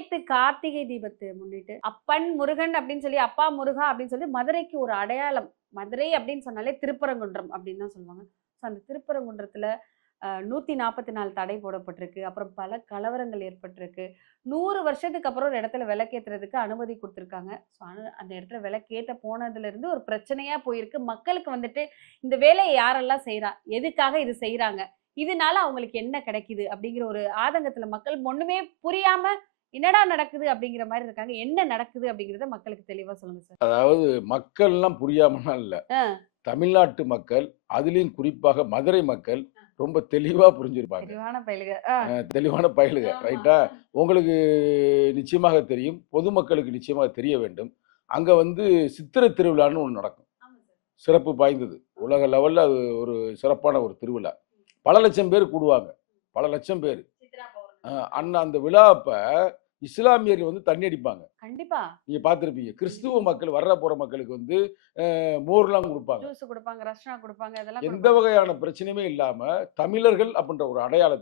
நேத்து கார்த்திகை தீபத்தை முன்னிட்டு அப்பன் முருகன் அப்படின்னு சொல்லி அப்பா முருகா அப்படின்னு சொல்லி மதுரைக்கு ஒரு அடையாளம் மதுரை அப்படின்னு சொன்னாலே திருப்பரங்குன்றம் அப்படின்னு தான் சொல்லுவாங்க. ஸோ அந்த திருப்பரங்குன்றத்துல நூற்றி நாற்பத்தி நாலு தடை போடப்பட்டிருக்கு. அப்புறம் பல கலவரங்கள் ஏற்பட்டிருக்கு. நூறு வருஷத்துக்கு அப்புறம் ஒரு இடத்துல விளக்கேத்துறதுக்கு அனுமதி கொடுத்துருக்காங்க. ஸோ அந்த இடத்துல விளக்கேற்ற போனதுலேருந்து ஒரு பிரச்சனையாக போயிருக்கு. மக்களுக்கு வந்துட்டு இந்த வேலையை யாரெல்லாம் செய்கிறா எதுக்காக இது செய்கிறாங்க இதனால அவங்களுக்கு என்ன கிடைக்குது அப்படிங்கிற ஒரு ஆதங்கத்தில் மக்கள் ஒன்றுமே புரியாமல் என்னடா நடக்குது அப்படிங்கிற மாதிரி இருக்காங்க. என்ன நடக்குது அப்படிங்கறத மக்களுக்கு தெளிவா சொல்லுங்க சார். அதாவது மக்கள்லாம் புரியாமலாம் இல்லை. தமிழ்நாட்டு மக்கள் அதுலேயும் குறிப்பாக மதுரை மக்கள் ரொம்ப தெளிவாக புரிஞ்சிருப்பாங்க. தெளிவான பயிலுக. ரைட்டா? உங்களுக்கு நிச்சயமாக தெரியும். பொதுமக்களுக்கு நிச்சயமாக தெரிய வேண்டும். அங்கே வந்து சித்திரை திருவிழான்னு ஒன்று நடக்கும். சிறப்பு வாய்ந்தது. உலக லெவலில் அது ஒரு சிறப்பான ஒரு திருவிழா. பல லட்சம் பேர் கூடுவாங்க. பல லட்சம் பேர். அண்ணா அந்த விழா அப்போ இஸ்லாமியர்கள் வந்து தண்ணி அடிப்பாங்க. கண்டிப்பா. நீங்கள் பார்த்துருப்பீங்க. கிறிஸ்துவ மக்கள் வர்ற போகிற மக்களுக்கு வந்து மோர்லாம் கொடுப்பாங்க. கொடுப்பாங்க கொடுப்பாங்க எந்த வகையான பிரச்சனையுமே இல்லாமல் தமிழர்கள் அப்படின்ற ஒரு அடையாளத்தை